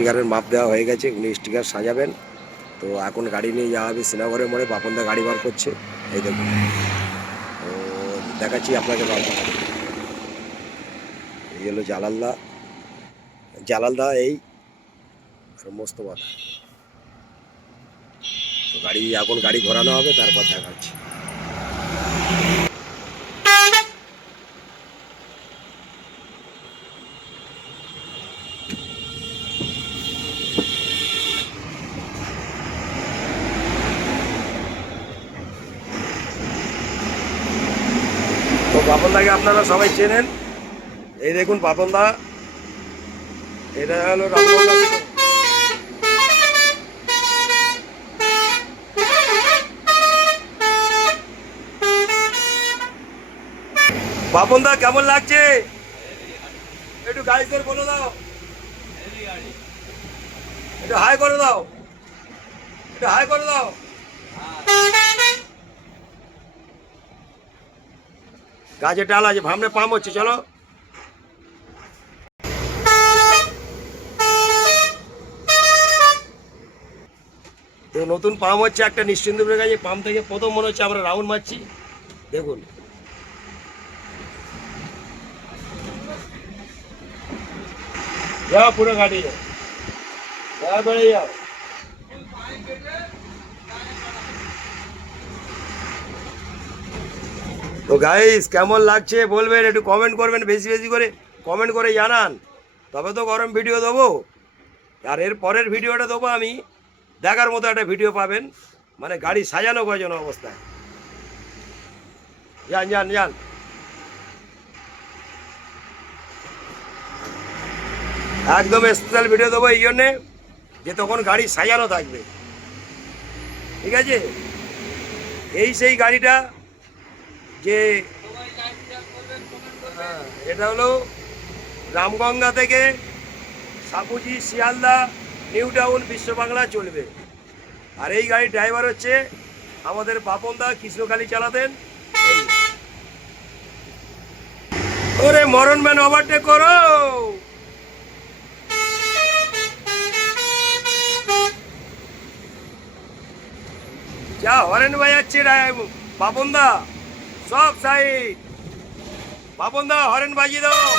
স্টিকারের মাপ দেওয়া হয়ে গেছে, উনি স্টিকার সাজাবেন। তো এখন গাড়ি নিয়ে যাওয়া হবে শ্রীনগরের মোড়ে। বাপনদা গাড়ি বার করছে, এই দেখুন। তো দেখাচ্ছি আপনাকে বাপন। এই হলো জালালদা, জালালদা এই আর মোস্তফা। তো এখন গাড়ি ঘোরানো হবে, তারপর দেখাচ্ছি। তো বাপনদাকে আপনারা সবাই চেনেন, এই দেখুন বাপনদা। এটা হলো রামগঙ্গা। বাপনদা কেমন লাগছে একটু গাইজদের বলে দাও, একটু হাই করে দাও, একটু হাই করে দাও। গাছে ডাল আছে, ভামনে পাম্প হচ্ছে, চলো। তো নতুন পাম্প হচ্ছে একটা নিশ্চিন্তপুরের কাছে। পাম্প থেকে প্রথম মনে হচ্ছে আমরা রাউন্ড মারছি, দেখুন। যাও পুরো গাড়ি যাও, বেড়ে যাও। তো গাইস কেমন লাগছে বলবেন, একটু কমেন্ট করবেন, বেশি বেশি করে কমেন্ট করে জানান, তবে তো গরম ভিডিও দেবো। আর এর পরের ভিডিওটা দেবো আমি, দেখার মতো একটা ভিডিও পাবেন, মানে গাড়ি সাজানো গজানো অবস্থায়। যান যান যান। একদম স্পেশাল ভিডিও দেবো এই জন্যে যে তখন গাড়ি সাজানো থাকবে, ঠিক আছে। এই সেই গাড়িটা যে এটা হলো রামগঙ্গা থেকে সাপুজি, শিয়ালদা, নিউ টাউন, বিশ্ব বাংলা চলবে। আর এই গাড়ির ড্রাইভার হচ্ছে আমাদের বাপনদা, কৃষ্ণকালী চালাতেন। এই ওরে মরণ ম্যান, ওভারটেক করো। যা হরেন বাজাচ্ছে বাপনদা, সব সাইড। বাপনদা হরেন বাজিয়ে দাও।